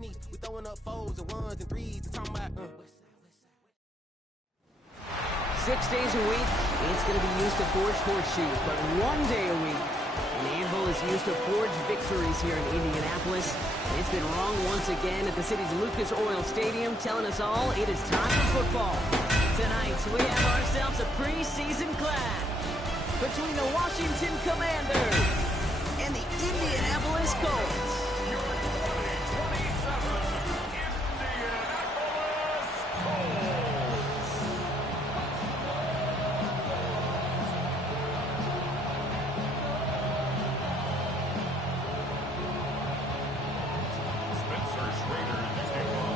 sneaks. We throwing up fours and ones and threes. It's talking about 6 days a week, it's going to be used to forge horseshoes, but 1 day a week, an anvil is used to forge victories here in Indianapolis. It's been wrong once again at the city's Lucas Oil Stadium, telling us all it is time for football. Tonight, we have ourselves a preseason clash between the Washington Commanders and the Indianapolis Colts.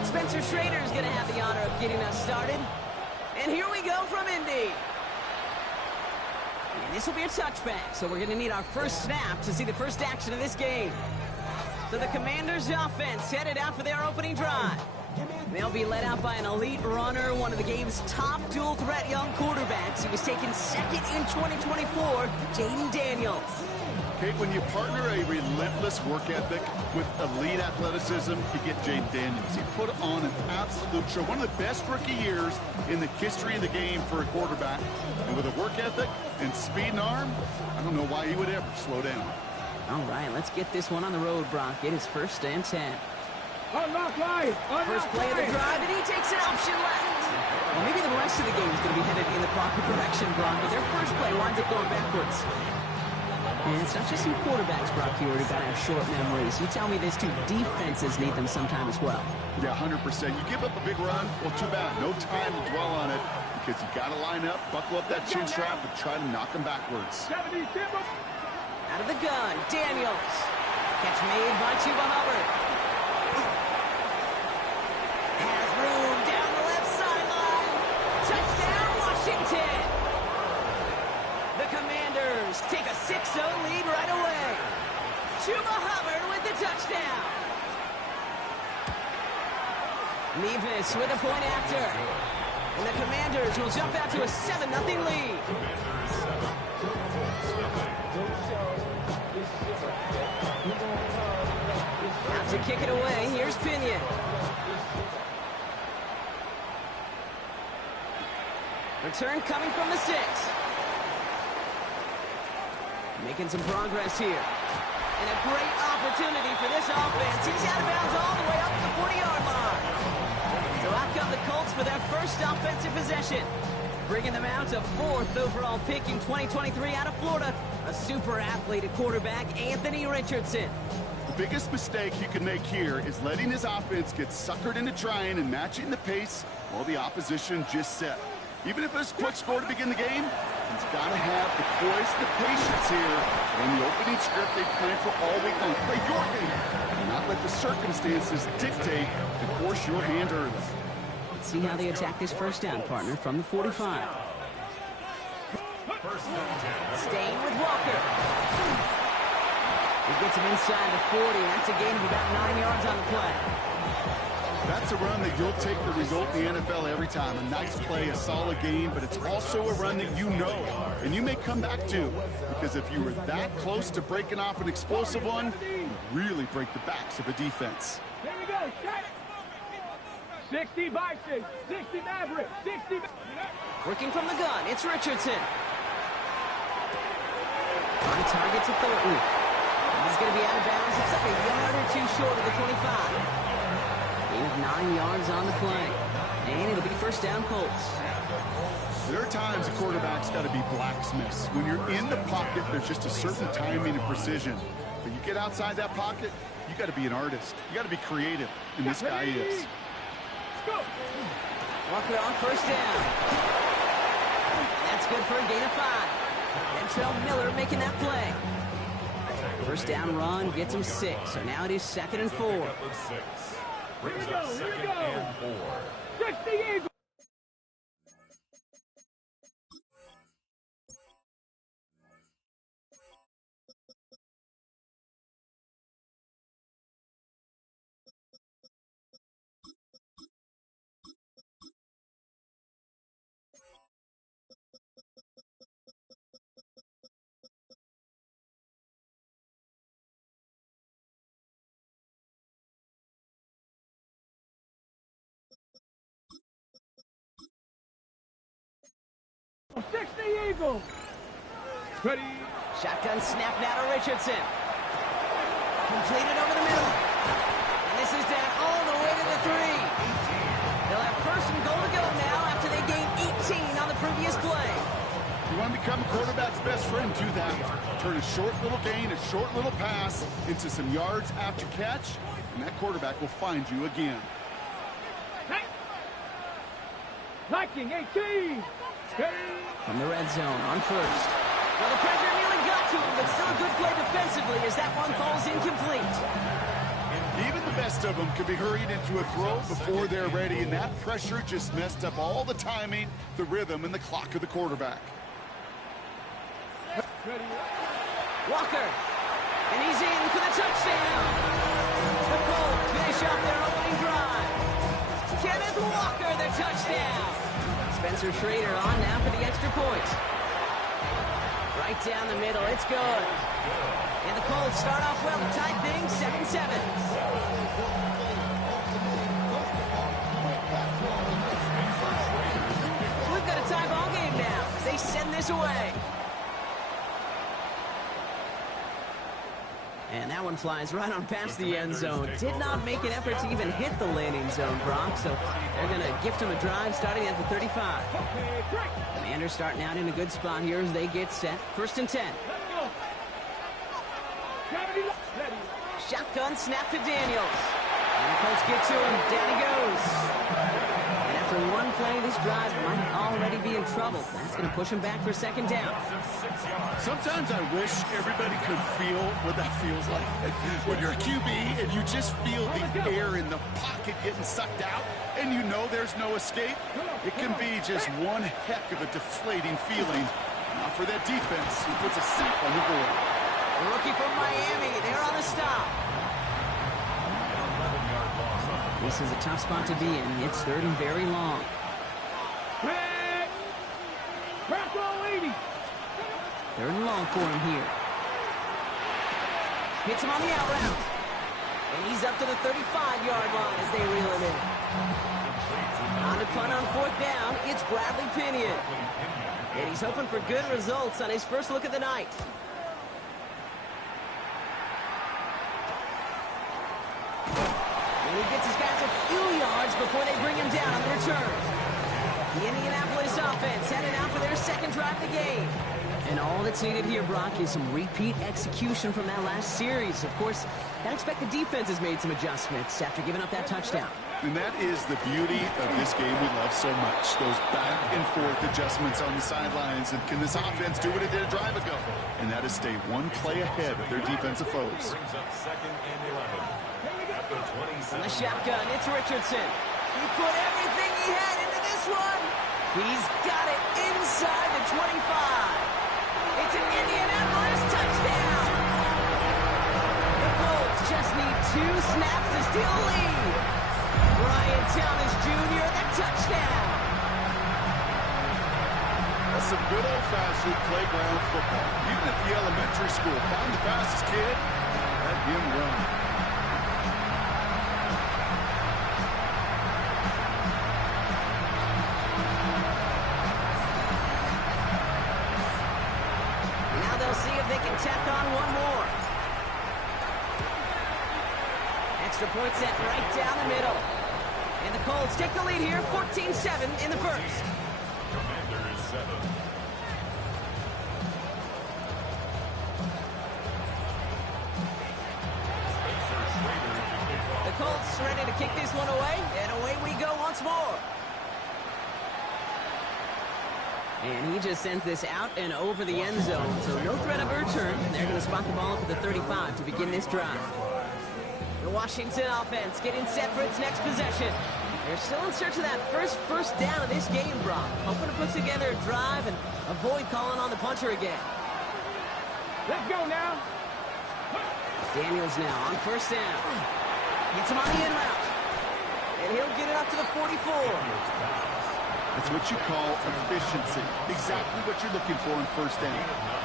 Spencer Schrader is going to have the honor of getting us started. And here we go from Indy. And this will be a touchback, so we're going to need our first snap to see the first action of this game. So the Commanders' offense headed out for their opening drive. They'll be led out by an elite runner, one of the game's top dual-threat young quarterbacks. He was taken second in 2024, Jaden Daniels. Kate, when you partner a relentless work ethic with elite athleticism, you get Jaden Daniels. He put on an absolute show. One of the best rookie years in the history of the game for a quarterback. And with a work ethic and speed and arm, I don't know why he would ever slow down. All right, let's get this one on the road, Brock. It is 1st and 10. First play of the drive, and he takes an option left. Well, maybe the rest of the game is going to be headed in the proper direction, Brock, but their first play winds up going backwards. And it's not just some quarterbacks, Brock, here who got to have short memories. You tell me these two defenses need them sometime as well. Yeah, 100%. You give up a big run, well, too bad. No time to dwell on it because you got to line up, buckle up that chin strap, and try to knock them backwards. Out of the gun, Daniels. Catch made by Chuba Hubbard. Has room down the left sideline. Touchdown, Washington. The Commanders take a 6-0 lead right away. Chuba Hubbard with the touchdown. Nevis with a point after. And the Commanders will jump out to a 7-0 lead. Out to kick it away, here's Pinion. Return coming from the 6. Making some progress here. And a great opportunity for this offense. He's out of bounds all the way up to the 40-yard line. So out come the Colts for their first offensive possession. Bringing them out to 4th overall pick in 2023 out of Florida. A super athlete at quarterback, Anthony Richardson. The biggest mistake you can make here is letting his offense get suckered into trying and matching the pace while the opposition just set. Even if it's a quick score to begin the game, he's got to have the poise, the patience here. And the opening script they plan for all week long. Play your game. And not let the circumstances dictate and force your hand early. Let's see how they attack this first down, partner, from the 45. Staying with Walker. He gets him inside the 40. That's a gain of about 9 yards on the play. That's a run that you'll take the result in the NFL every time. A nice play, a solid game, but it's also a run that you know, and you may come back to, because if you were that close to breaking off an explosive one, you really break the backs of a defense. Here we go, shot it. 60 Vikings, 60 Maverick, 60. Working from the gun, it's Richardson. On target to Thornton. He's going to be out of bounds. Looks like a yard or two short of the 25. Gain of 9 yards on the play. And it'll be first down Colts. There are times a quarterback's got to be blacksmiths. When you're in the pocket, there's just a certain timing and precision. But you get outside that pocket, you got to be an artist. You got to be creative, and this guy is. Walk it off, first down. That's good for a gain of 5. Ventrell Miller making that play. First down run gets him 6. So now it is 2nd and 4. Here we go, here we go. 60 Eagles. 60 Eagles. Ready. Shotgun snap now to Richardson. Completed over the middle. And this is down all the way to the 3. They'll have first and goal to go now after they gained 18 on the previous play. You want to become a quarterback's best friend, do that. Turn a short little gain, a short little pass into some yards after catch, and that quarterback will find you again. Viking 18. From the red zone on first. Well, the pressure nearly got to him, but still a good play defensively as that one falls incomplete. Even the best of them could be hurried into a throw before they're ready, and that pressure just messed up all the timing, the rhythm, and the clock of the quarterback. Walker. And he's in for the touchdown. The Colts finish up their opening drive. Kenneth Walker, the touchdown. Spencer Schrader on now for the extra point. Right down the middle, it's good. And the Colts start off well to tie things 7-7. We've got a tie ball game now as they send this away. And that one flies right on past the end zone. Did not make an effort to even hit the landing zone, Brock. So they're going to gift him a drive starting at the 35. Commanders starting out in a good spot here as they get set. First and 10. Shotgun snap to Daniels. And the Colts get to him. Down he goes. And after one play, this drive might already be in trouble. That's going to push him back for second down. Sometimes I wish everybody could feel what that feels like. When you're a QB and you just feel the air in the pocket getting sucked out and you know there's no escape, it can be just one heck of a deflating feeling. Now for that defense, who puts a seat on the board. The rookie from Miami, they're on a stop. This is a tough spot to be in. It's third and very long. Crack roll 80. Third and long for him here. Hits him on the out route. And he's up to the 35-yard line as they reel it in. On to punt on fourth down, it's Bradley Pinion. And he's hoping for good results on his first look of the night. And he gets his guys a few yards before they bring him down on the return. The Indianapolis offense headed out for their second drive of the game. And all that's needed here, Brock, is some repeat execution from that last series. Of course, I expect the defense has made some adjustments after giving up that touchdown. And that is the beauty of this game we love so much. Those back and forth adjustments on the sidelines. And can this offense do what it did a drive ago? And that is stay one play ahead of their defensive foes. On the shotgun, it's Richardson. He put everything he had into this one. He's got it inside the 25. It's an Indianapolis touchdown. The Colts just need 2 snaps to steal a lead. Brian Thomas Jr., the touchdown. That's some good old-fashioned playground football. Even at the elementary school, find the fastest kid, let him run. Now they'll see if they can tack on one more. Extra point set right down the middle. And the Colts take the lead here, 14-7 in the first. Commanders 7. The Colts ready to kick this one away, and away we go once more. And he just sends this out and over the end zone, so no threat of a return. They're going to spot the ball up at the 35 to begin this drive. The Washington offense getting set for its next possession. They're still in search of that first down of this game, Brock. Hoping to put together a drive and avoid calling on the punter again. Let's go now. Daniels now on first down. Gets him on the in route. And he'll get it up to the 44. That's what you call efficiency. Exactly what you're looking for in first down.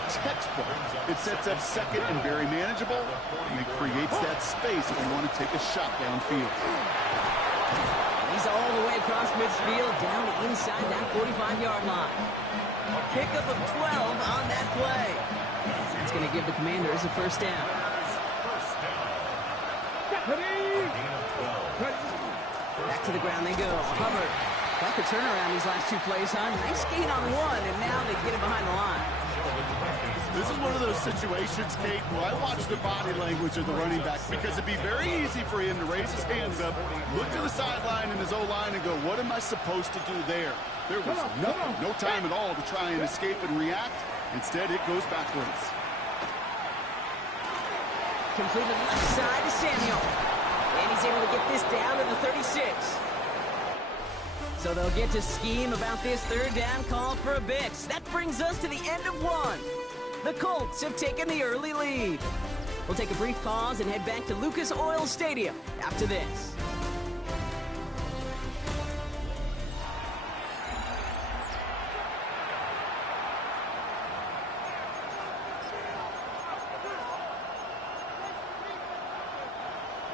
Textbook. It sets up second and very manageable, and it creates that space if you want to take a shot downfield. And he's all the way across midfield, down inside that 45-yard line. Pickup of 12 on that play. That's going to give the Commanders a first down. Back to the ground they go. Hubbard. Got the turnaround these last two plays, huh? Nice gain on one, and now they get it behind the line. This is one of those situations, Kate, where I watch the body language of the running back because it'd be very easy for him to raise his hands up, look to the sideline in his O-line and go, what am I supposed to do there? There was no time at all to try and escape and react. Instead, it goes backwards. Completed left side to Samuel. And he's able to get this down to the 36. So they'll get to scheme about this third down call for a bit. That brings us to the end of one. The Colts have taken the early lead. We'll take a brief pause and head back to Lucas Oil Stadium after this.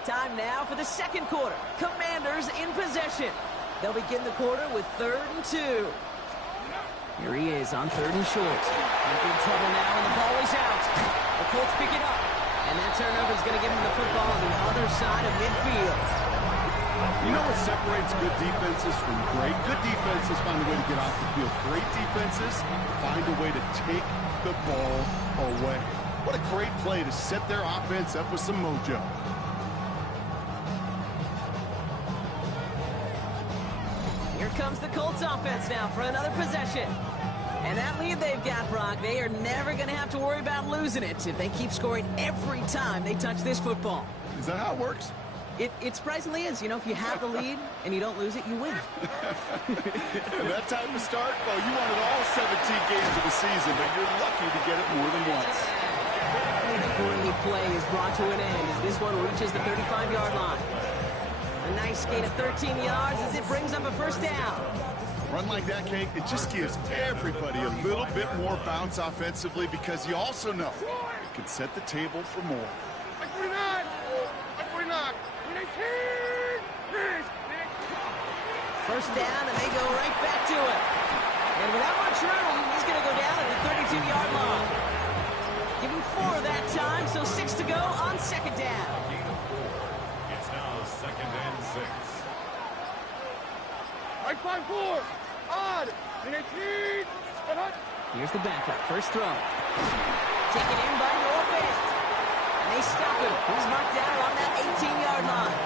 Time now for the second quarter. Commanders in possession. They'll begin the quarter with 3rd and 2. Here he is on 3rd and short. In big trouble now, and the ball is out. The Colts pick it up. And that turnover is going to give him the football on the other side of midfield. You know what separates good defenses from great? Good defenses find a way to get off the field. Great defenses find a way to take the ball away. What a great play to set their offense up with some mojo. Here comes the Colts offense now for another possession. And that lead they've got, Brock, they are never going to have to worry about losing it if they keep scoring every time they touch this football. Is that how it works? It surprisingly is. You know, if you have the lead and you don't lose it, you win. And that type of start, well, you wanted all 17 games of the season, but you're lucky to get it more than once. And a great play is brought to an end as this one reaches the 35-yard line. A nice gain of 13 yards as it brings up a first down. Run like that, Kate, it just gives everybody a little bit more bounce offensively because you also know it can set the table for more. First down, and they go right back to it. And without much room, he's going to go down at the 32-yard line. Give him 4 that time, so 6 to go on second down. It's now 2nd and 6. Right 5-4. Odd. Here's the backup. First throw. Taken in by Northwest. And they stop him. He's marked down on that 18-yard line.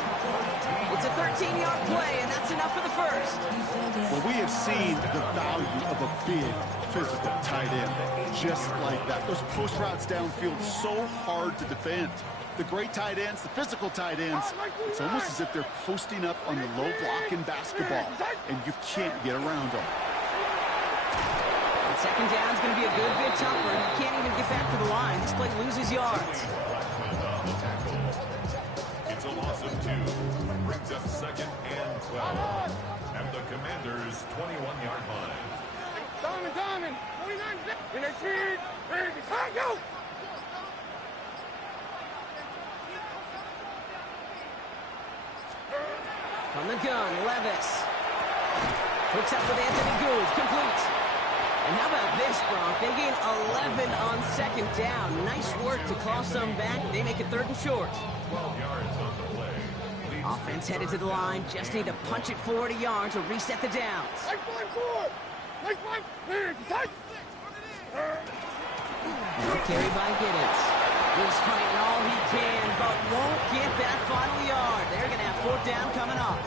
It's a 13-yard play, and that's enough for the first. Well, we have seen the value of a big, physical tight end. Just like that. Those post routes downfield, so hard to defend. The great tight ends, the physical tight ends, it's almost as if they're posting up on the low block in basketball, and you can't get around them. And second down's going to be a good bit tougher. You can't even get back to the line. This play loses yards. It's a loss of 2. Brings up 2nd and 12. At the Commanders' 21-yard line. Diamond. 49. Go. On the gun, Levis. Hooks up with Anthony Gould, complete. And how about this, Bronk? They gain 11 on second down. Nice work to claw some back. They make it 3rd and short. 12 yards on the play. Offense headed to the line. Just need to punch it 40 yards to reset the downs. Right 5-4. Good carry by Giddens. He's fighting all he can, but won't get that final yard. They're going to have 4th down coming up.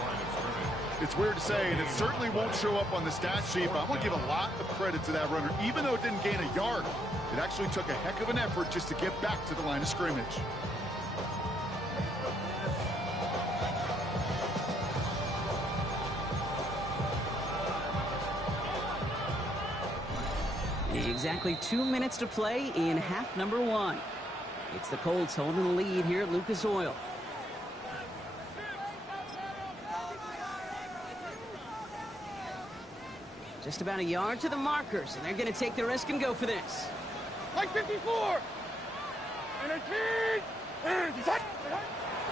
It's weird to say, and it certainly won't show up on the stat sheet, but I'm going to give a lot of credit to that runner. Even though it didn't gain a yard, it actually took a heck of an effort just to get back to the line of scrimmage. Exactly 2 minutes to play in half number 1. It's the Colts holding the lead here at Lucas Oil. Just about a yard to the markers, and they're going to take the risk and go for this. Like 54.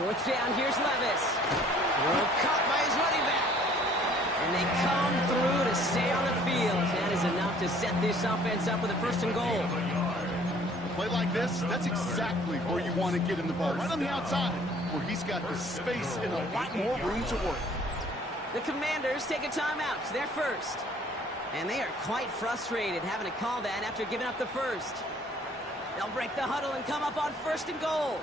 Fourth down, here's Levis. Throw caught by his running back. And they come through to stay on the field. That is enough to set this offense up with a first and goal. A play like this, that's exactly where you want to get him the ball. Right on the outside, where he's got the space and a lot more room to work. The Commanders take a timeout. They're first. And they are quite frustrated having to call that after giving up the first. They'll break the huddle and come up on first and goal.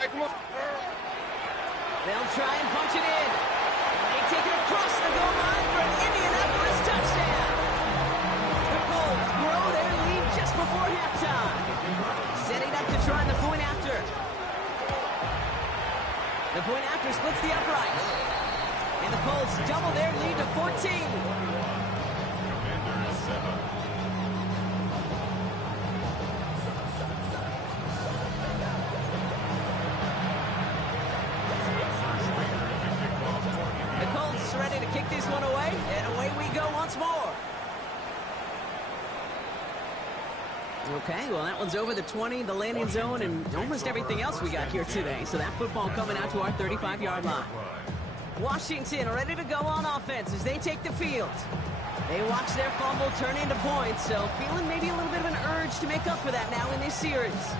They'll try and punch it in. And they take it across the goal line for an Indianapolis touchdown. The Colts grow their lead just before halftime. Setting up to try the point after. The point after splits the uprights. And the Colts double their lead to 14. Commanders 7. The Colts ready to kick this one away, and away we go once more. Okay, well, that one's over the 20, the landing zone, and almost everything else we got here today. So that football coming out to our 35-yard line. Washington ready to go on offense as they take the field. They watch their fumble turn into points, so feeling maybe a little bit of an urge to make up for that now in this series.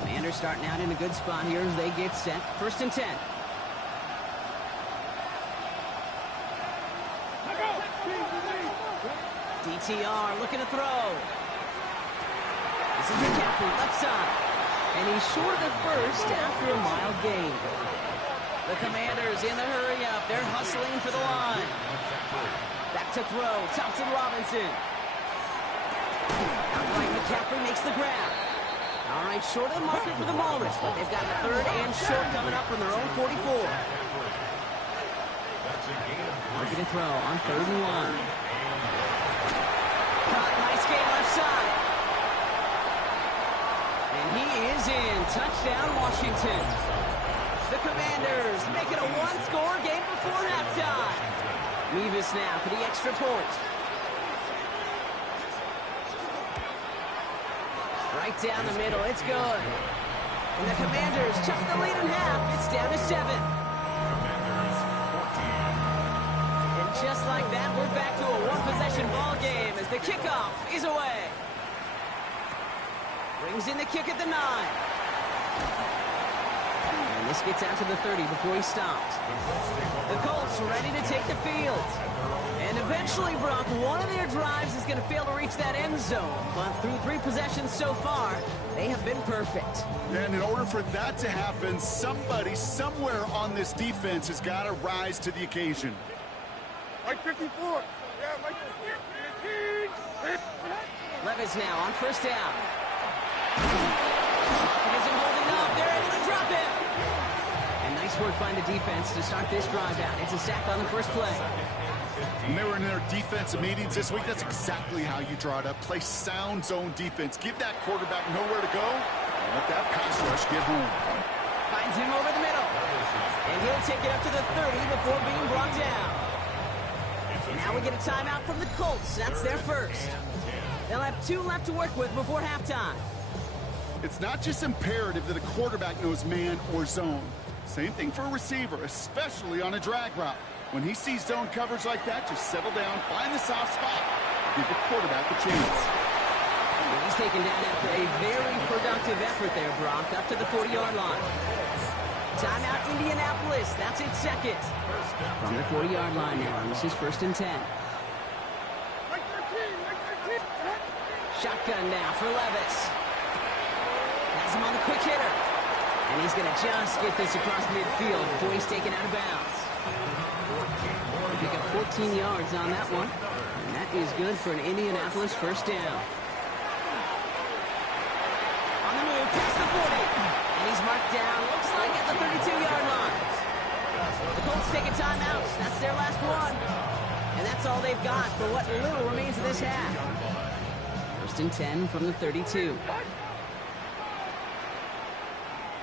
Commanders starting out in a good spot here as they get set. First and 10. DTR looking to throw. This is McCaffrey, left side. And he's short of the first after a mild gain. The Commanders in the hurry-up. They're hustling for the line. Back to throw. Thompson Robinson. Outright McCaffrey makes the grab. All right, short of the marker for the moment, but they've got third and short coming up from their own 44. Looking to throw on 3rd and 1. Nice game left side. And he is in. Touchdown, Washington. The Commanders make it a one-score game before halftime. Mevis now for the extra point. Right down the middle. It's good. And the Commanders chuck the lead in half. It's down to 7. Just like that, we're back to a one-possession ball game as the kickoff is away. Brings in the kick at the 9. And this gets out to the 30 before he stops. The Colts ready to take the field. And eventually, Brock, one of their drives is going to fail to reach that end zone. But through 3 possessions so far, they have been perfect. And in order for that to happen, somebody somewhere on this defense has got to rise to the occasion. Like 54. Yeah, like 50. Levis now on first down. He isn't holding up. They're able to drop it. And nice work by the defense to start this drive out. It's a sack on the first play. When they were in their defensive meetings this week, that's exactly how you draw it up. Play sound zone defense. Give that quarterback nowhere to go. And let that pass rush get home. Finds him over the middle. And he'll take it up to the 30 before being brought down. Now we get a timeout from the Colts. That's their first. They'll have 2 left to work with before halftime. It's not just imperative that a quarterback knows man or zone. Same thing for a receiver, especially on a drag route. When he sees zone coverage like that, just settle down, find the soft spot, give the quarterback a chance. Well, he's taken down after a very productive effort there, Brock, up to the 40-yard line. Timeout, Indianapolis. That's its second. From the 40-yard line now, and this is first and 10. Shotgun now for Levis. Has him on the quick hitter. And he's going to just get this across midfield before he's taken out of bounds. They pick up 14 yards on that one. And that is good for an Indianapolis first down. On the move, past the 40. And he's marked down, looks like at the 32-yard line. The Colts take a timeout. That's their last one. And that's all they've got for what little remains of this half. First and 10 from the 32.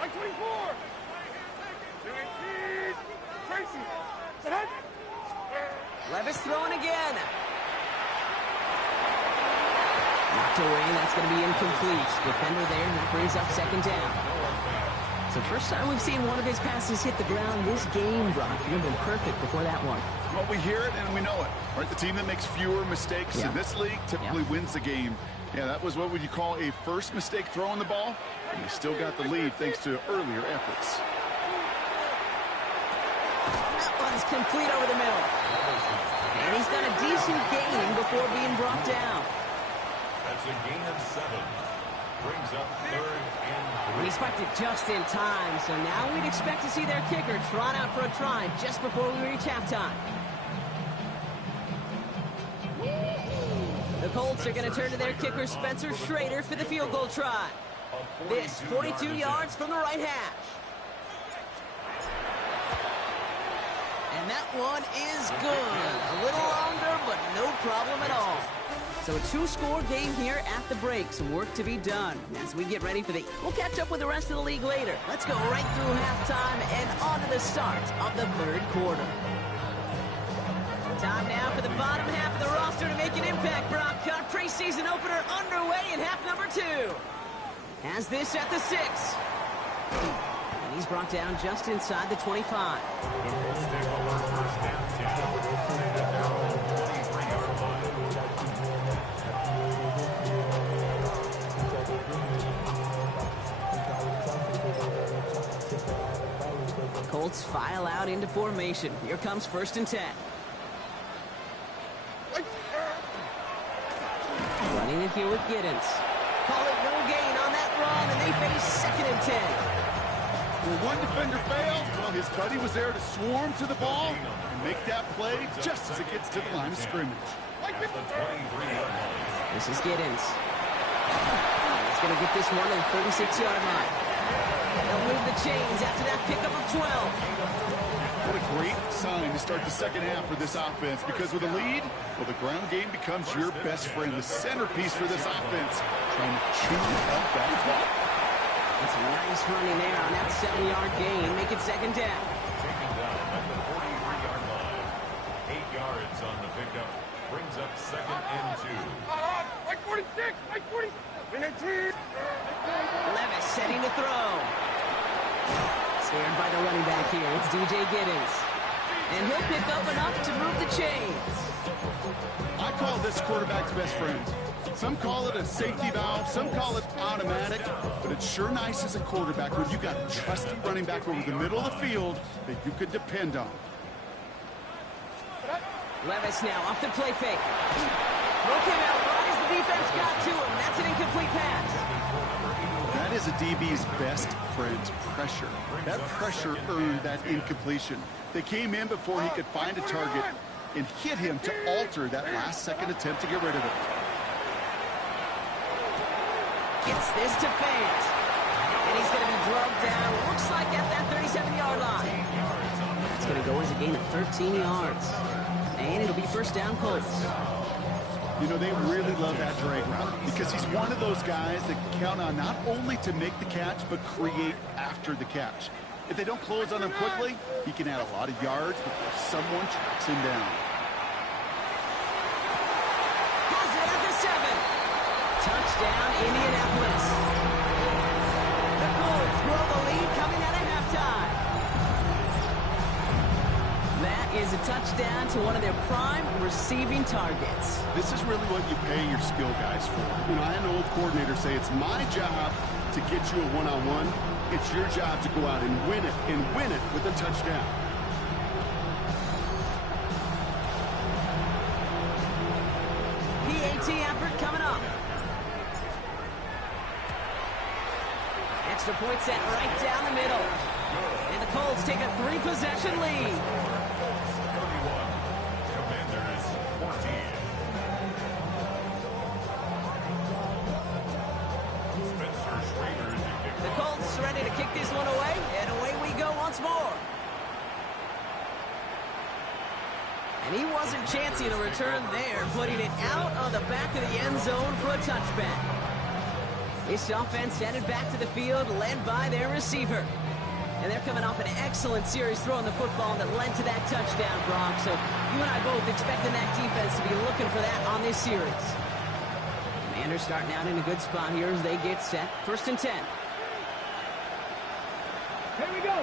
Like 24. Levis throwing again. Knocked away, that's going to be incomplete. Defender there, that brings up second down. It's the first time we've seen one of his passes hit the ground this game, Brock. You've been perfect before that one. Well, we hear it and we know it. Right? The team that makes fewer mistakes in this league typically wins the game. Yeah, that was what would you call a first mistake throwing the ball, and they still got the lead thanks to earlier efforts. That one's complete over the middle. And he's done a decent gain before being brought down. That's a gain of 7. Brings up 3rd and 3. And he spiked it just in time, so now we'd expect to see their kicker trot out for a try just before we reach halftime. The Colts are going to turn to their kicker, Spencer Schrader, for the field goal try. This, 42 yards from the right hash. And that one is good. A little longer, but no problem at all. So a 2-score game here at the break. Some work to be done as we get ready for the... We'll catch up with the rest of the league later. Let's go right through halftime and on to the start of the 3rd quarter. Time now for the bottom half of the roster to make an impact, Brock. Our preseason opener underway in half number 2. Has this at the 6. And he's brought down just inside the 25. The Colts take over first half 10 at their own 23-yard line. Colts file out into formation. Here comes 1st and 10. Running it here with Giddens. Call it no gain on that run, and they face 2nd and 10. Well, one defender failed. Well, his buddy was there to swarm to the ball and make that play just as it gets to the line of scrimmage. This is Giddens. He's going to get this one to the 36-yard line. They'll move the chains after that pickup of 12. What a great sign to start the second half for this offense, because with a lead, well, the ground game becomes your best friend, the centerpiece for this offense, trying to chew up that clock. That's a nice running there on that 7-yard gain. Make it 2nd down. Taken down at the 43-yard line. 8 yards on the pickup. Brings up 2nd and 2. Like 46! Like 46! Levis setting to throw. Snared by the running back here. It's DJ Giddens. And he'll pick up enough to move the chains. I call this quarterback's best friend. Some call it a safety valve, some call it automatic, but it's sure nice as a quarterback when you got a trusted running back over the middle of the field that you could depend on. Levis now off the play fake. Throw came out right as the defense got to him. That's an incomplete pass. That is a DB's best friend, pressure. That pressure earned that incompletion. They came in before he could find a target and hit him to alter that last-second attempt to get rid of it. Gets this to Fant. And he's going to be drugged down, looks like at that 37-yard line. That's going to go as a gain of 13 yards. And it'll be 1st down Colts. You know, they really love that drag route because he's one of those guys that count on not only to make the catch, but create after the catch. If they don't close on him quickly, he can add a lot of yards before someone tracks him down. Has it at the 7. Touchdown, Indianapolis. The Colts grow the lead coming out of halftime. That is a touchdown to one of their prime receiving targets. This is really what you pay your skill guys for. You know, I had an old coordinator say it's my job to get you a one-on-one. It's your job to go out and win it with a touchdown. PAT effort coming up. Extra point set right down the middle. And the Colts take a 3-possession lead. 31. Commanders 14. Spencer Schrader to kick The off. Colts ready to kick this one away, and away we go once more. And he wasn't chancing a return there, putting it out on the back of the end zone for a touchback. This offense headed back to the field, led by their receiver. And they're coming off an excellent series throwing the football that led to that touchdown, Brock. So you and I both expecting that defense to be looking for that on this series. Commanders starting out in a good spot here as they get set. 1st and 10. Here we go.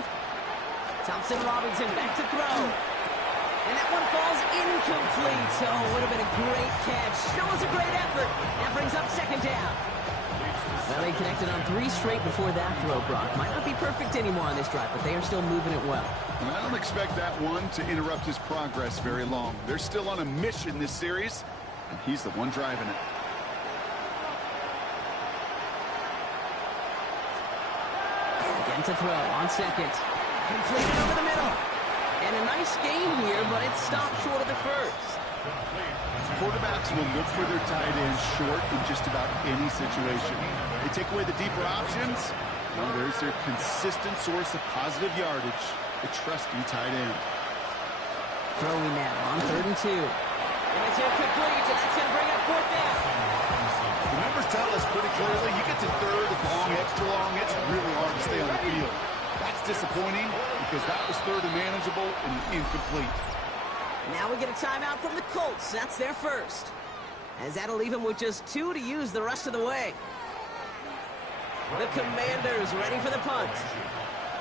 Thompson Robinson back to throw. And that one falls incomplete. Oh, would have been a great catch. Still was a great effort. That brings up 2nd down. Well, they connected on 3 straight before that throw, Brock. Might not be perfect anymore on this drive, but they are still moving it well. And I don't expect that one to interrupt his progress very long. They're still on a mission this series, and he's the one driving it. Again to throw on 2nd. Completed over the middle. And a nice game here, but it stopped short of the 1st. Quarterbacks will look for their tight ends short in just about any situation. They take away the deeper options. Well, there's their consistent source of positive yardage, the trusty tight end. Throwing now on 3rd and 2. And it's incomplete, and that's going to bring up 4th down. The numbers tell us pretty clearly, you get to 3rd, long, extra long, it's really hard to stay on the field. That's disappointing because that was 3rd and manageable and incomplete. Now we get a timeout from the Colts. That's their 1st. As that'll leave them with just 2 to use the rest of the way. The Commanders ready for the punt.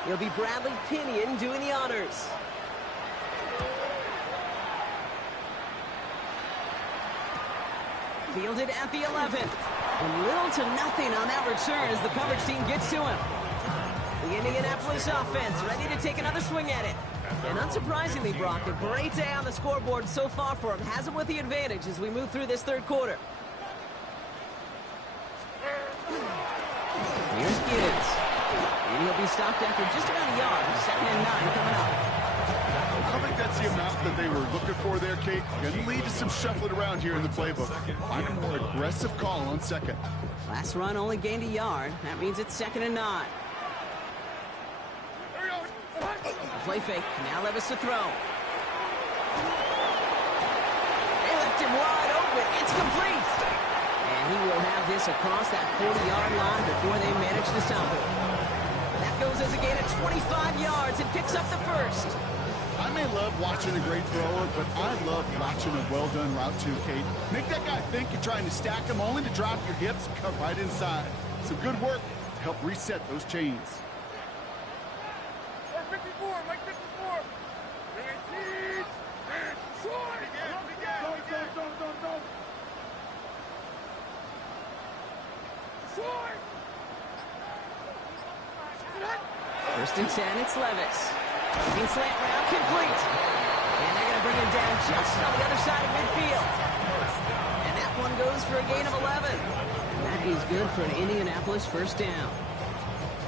It'll be Bradley Pinion doing the honors. Fielded at the 11. And little to nothing on that return as the coverage team gets to him. The Indianapolis offense ready to take another swing at it. And unsurprisingly, Brock, a great day on the scoreboard so far for him. Has him with the advantage as we move through this 3rd quarter. Here's Giddens. And he'll be stopped after just about a yard. 2nd and 9 coming up. I don't think that's the amount that they were looking for there, Kate. Going to lead to some shuffling around here in the playbook. Find a more aggressive call on 2nd. Last run only gained a yard. That means it's 2nd and 9. Play fake. Now Levis to throw. They left him wide open. It's complete. And he will have this across that 40-yard line before they manage to stop it. That goes as a gain of 25 yards and picks up the 1st. I may love watching a great thrower, but I love watching a well-done route too, Kate. Make that guy think you're trying to stack him only to drop your hips and cut right inside. Some good work to help reset those chains. 54, Mike 54. 19. Short. Go. Short. 1st and 10, it's Levis. In slant route, complete. And they're going to bring him down just on the other side of midfield. And that one goes for a gain of 11. And that is good for an Indianapolis 1st down.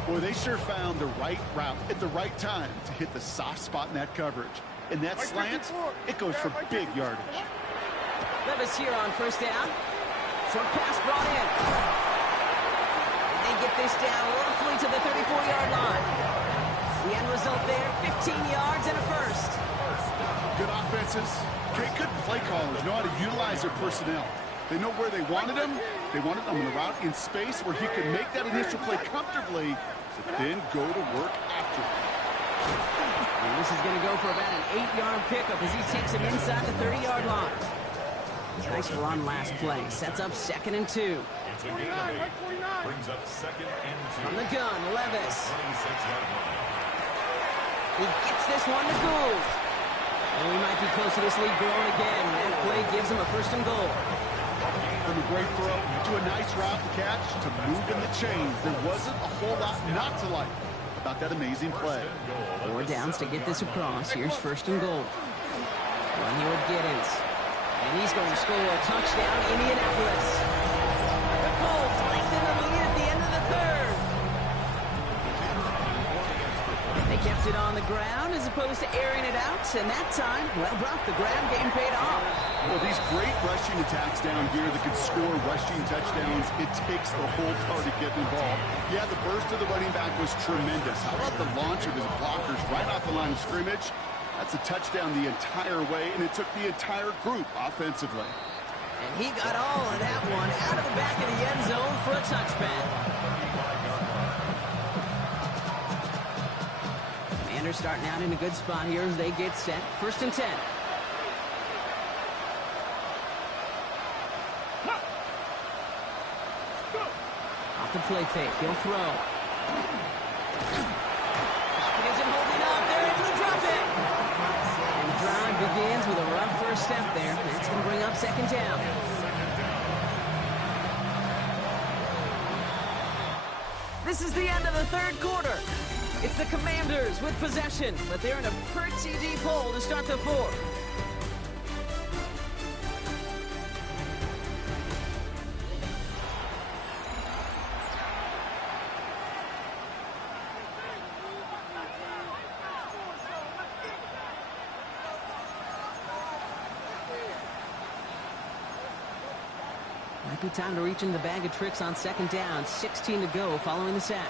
Boy, they sure found the right route at the right time to hit the soft spot in that coverage. And that slant, it goes for big yardage. Levis here on 1st down. Short pass brought in. And they get this down roughly to the 34-yard line. The end result there, 15 yards and a 1st. Good offenses. Great, good play callers know how to utilize their personnel. They know where they wanted him. They wanted him on the route in space where he could make that initial play comfortably, but then go to work after it. And this is going to go for about an 8-yard pickup as he takes him inside the 30-yard line. Nice run last play. Sets up 2nd and 2. It's a gain of 8. Brings up 2nd and 2. From the gun, Levis. 26-yard line. He gets this one to Gould. And we might be close to this lead growing again. That play gives him a 1st and goal. From a great throw to a nice route and catch to moving the chains. There wasn't a whole lot not to like about that amazing play. 4 downs to get this across. Here's 1st and goal. One here with Giddens. And he's going to score a touchdown, Indianapolis. The Colts lengthen the lead at the end of the 3rd. They kept it on the ground as opposed to airing it out. And that time, well, Brock, the ground game paid off. Well, these great rushing attacks down here that can score rushing touchdowns, it takes the whole party getting involved. Yeah, the burst of the running back was tremendous. How about the launch of his blockers right off the line of scrimmage? That's a touchdown the entire way, and it took the entire group offensively. And he got all of that one out of the back of the end zone for a touchback. Commanders starting out in a good spot here as they get set. 1st and 10. Off the play fake. He'll throw. Pocket isn't holding up. They're able to drop it. And the drive begins with a rough first step there. That's going to bring up second down. This is the end of the third quarter. It's the Commanders with possession, but they're in a pretty deep hole to start the fourth. Might be time to reach in the bag of tricks on second down. 16 to go following the sack.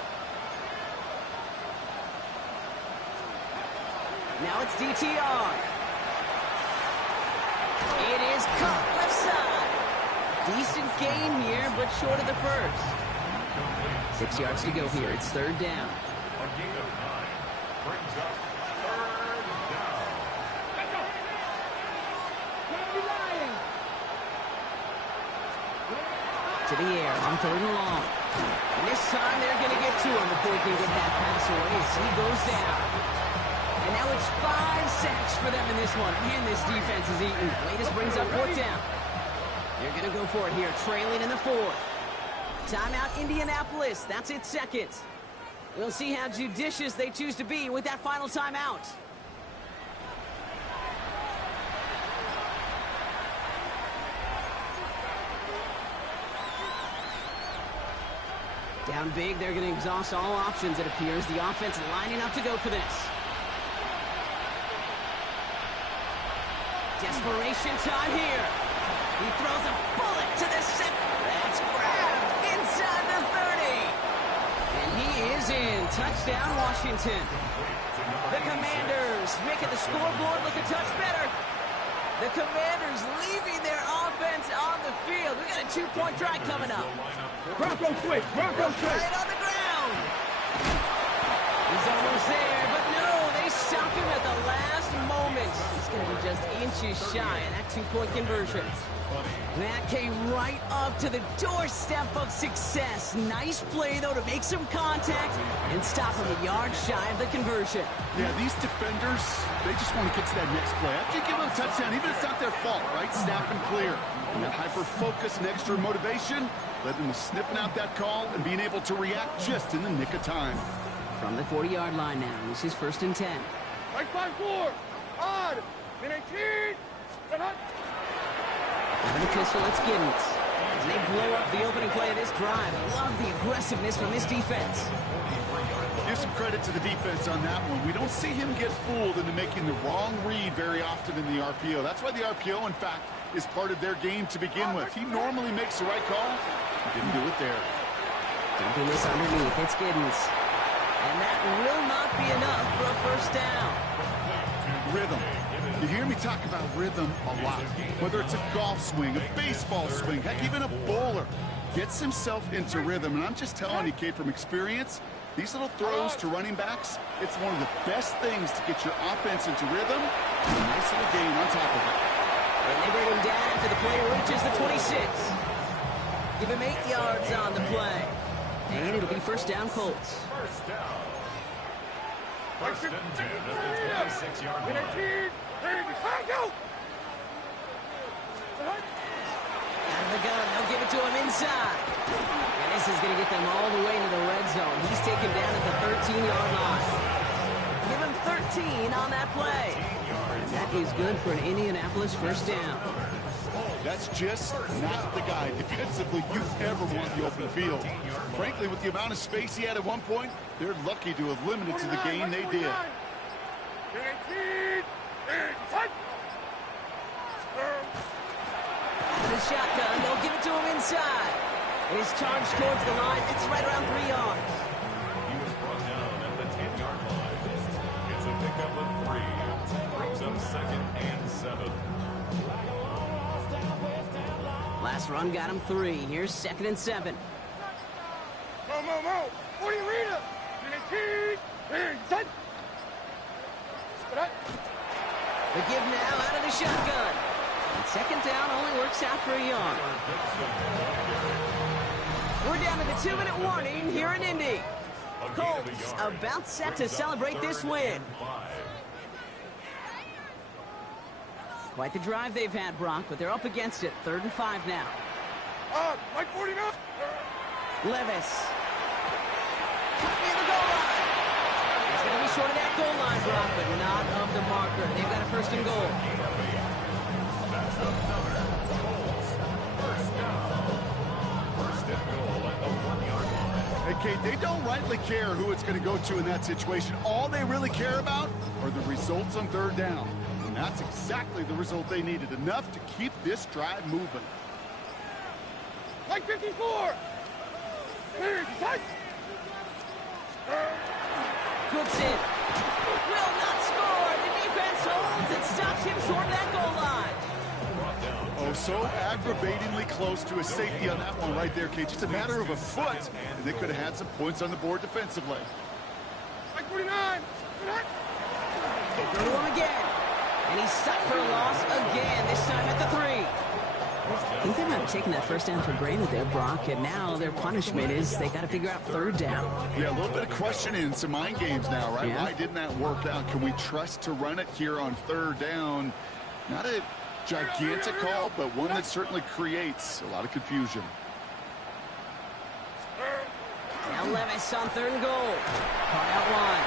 Now it's DTR. It is caught left side. Decent gain here, but short of the first. 6 yards to go here. It's third down. A gain of 9 brings up third down. To the air on third and long. And this time they're going to get to him before he can get that pass away as he goes down. And now it's 5 sacks for them in this one. Man, this defense is eating. Latest brings up fourth down. They're going to go for it here, trailing in the fourth. Timeout, Indianapolis. That's its second. We'll see how judicious they choose to be with that final timeout. Down big, they're going to exhaust all options, it appears. The offense lining up to go for this. Desperation time here. He throws a bullet to the center. That's grabbed inside the 30. And he is in. Touchdown, Washington. The Commanders making the scoreboard look a touch better. The Commanders leaving their offense on the field. We got a 2-point try coming up. Bronco switch. Bronco switch. Right on the ground. He's almost there, but no, they stop him at the last moment. He's going to be just inches shy of that 2-point conversion. That came right up to the doorstep of success. Nice play, though, to make some contact and stop him a yard shy of the conversion. Yeah, these defenders, they just want to get to that next play. After you give them a touchdown, even if it's not their fault, right? Snap and clear. And that hyper-focus and extra motivation led them to sniffing out that call and being able to react just in the nick of time. From the 40-yard line now, this is first and 10. Right 5-4. On. In 18. And the pistol, it's Giddens. And they blow up the opening play of this drive. Love the aggressiveness from this defense. Give some credit to the defense on that one. We don't see him get fooled into making the wrong read very often in the RPO. That's why the RPO, in fact, is part of their game to begin with. He normally makes the right call. He didn't do it there. Dumping this underneath. It's Giddens. And that will not be enough for a first down. Rhythm. You hear me talk about rhythm a lot. Whether it's a golf swing, a baseball swing, heck, even a bowler gets himself into rhythm. And I'm just telling you, Kate, from experience, these little throws to running backs, it's one of the best things to get your offense into rhythm and a nice little gain on top of it. And they bring him down after the play reaches the 26. Give him 8 yards on the play. And it'll be first down, Colts. First down. First and 10 at the 26-yard line. Out of the gun, they'll give it to him inside. And this is going to get them all the way into the red zone. He's taken down at the 13-yard line. Give him 13 on that play. That is good for an Indianapolis first down. That's just not the guy defensively you ever want the open field. Frankly, with the amount of space he had at one point, they're lucky to have limited to the gain they did. The shotgun, they'll give it to him inside. And he's charged towards the line. It's right around 3 yards. He was brought down at the 10-yard line. It's a pickup of 3. Brings up second and 7. Last run got him 3. Here's second and 7. What do you read it? The give now out of the shotgun. And second down only works out for a yard. We're down to the 2-minute warning here in Indy. Colts about set to celebrate this win. Quite the drive they've had, Brock, but they're up against it. 3rd and 5 now. Mike 49. Levis. Cut near the goal line. He's going to be short of that goal line, Brock, but not of the marker. They've got a 1st and goal. That's another Colts. 1st down. 1st and goal at the 1-yard line. Hey, Kate, they don't rightly care who it's going to go to in that situation. All they really care about are the results on 3rd down. And that's exactly the result they needed. Enough to keep this drive moving. Mike 54. Cooks in. Will not score. The defense holds and stops him short of that goal line. Oh, so aggravatingly close to a safety on that one right there, Kate. Just a matter of a foot, and they could have had some points on the board defensively. Mike 49. They go to him again. And he's stuck for a loss again, this time at the 3. I think they might have taken that 1st down for granted there, Brock, and now their punishment is they got to figure out 3rd down. Yeah, a little bit of questioning, some mind games now, right? Yeah. Why didn't that work out? Can we trust to run it here on 3rd down? Not a gigantic call, but one that certainly creates a lot of confusion. Now Levis on 3rd and goal. Caught out wide.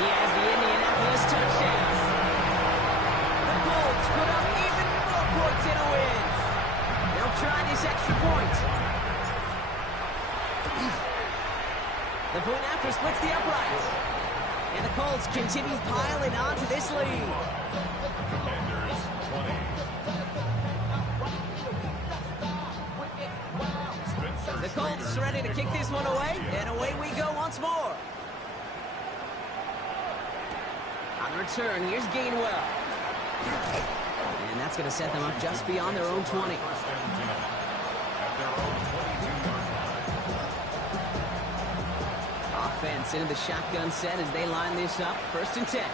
He has the Indianapolis touchdown. The Colts put up even more points in a win. They'll try this extra point. The point after splits the uprights. And the Colts continue piling on to this lead. Commanders 20. The Colts ready to kick this one away, and away we go once more. On return, here's Gainwell. And that's going to set them up just beyond their own 20. Offense into the shotgun set as they line this up. 1st and 10.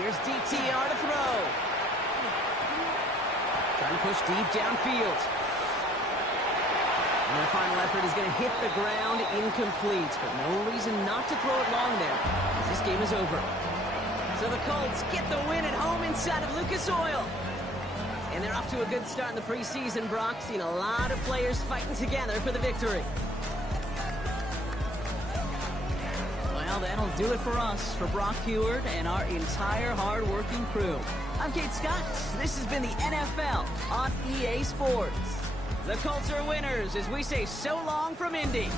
Here's DTR to throw. Trying to push deep downfield. And their final effort is going to hit the ground incomplete, but no reason not to throw it long there, as this game is over. So the Colts get the win at home inside of Lucas Oil. And they're off to a good start in the preseason, Brock. Seen a lot of players fighting together for the victory. Well, that'll do it for us, for Brock Heward and our entire hard-working crew. I'm Kate Scott. This has been the NFL on EA Sports. The Colts are winners as we say so long from Indy.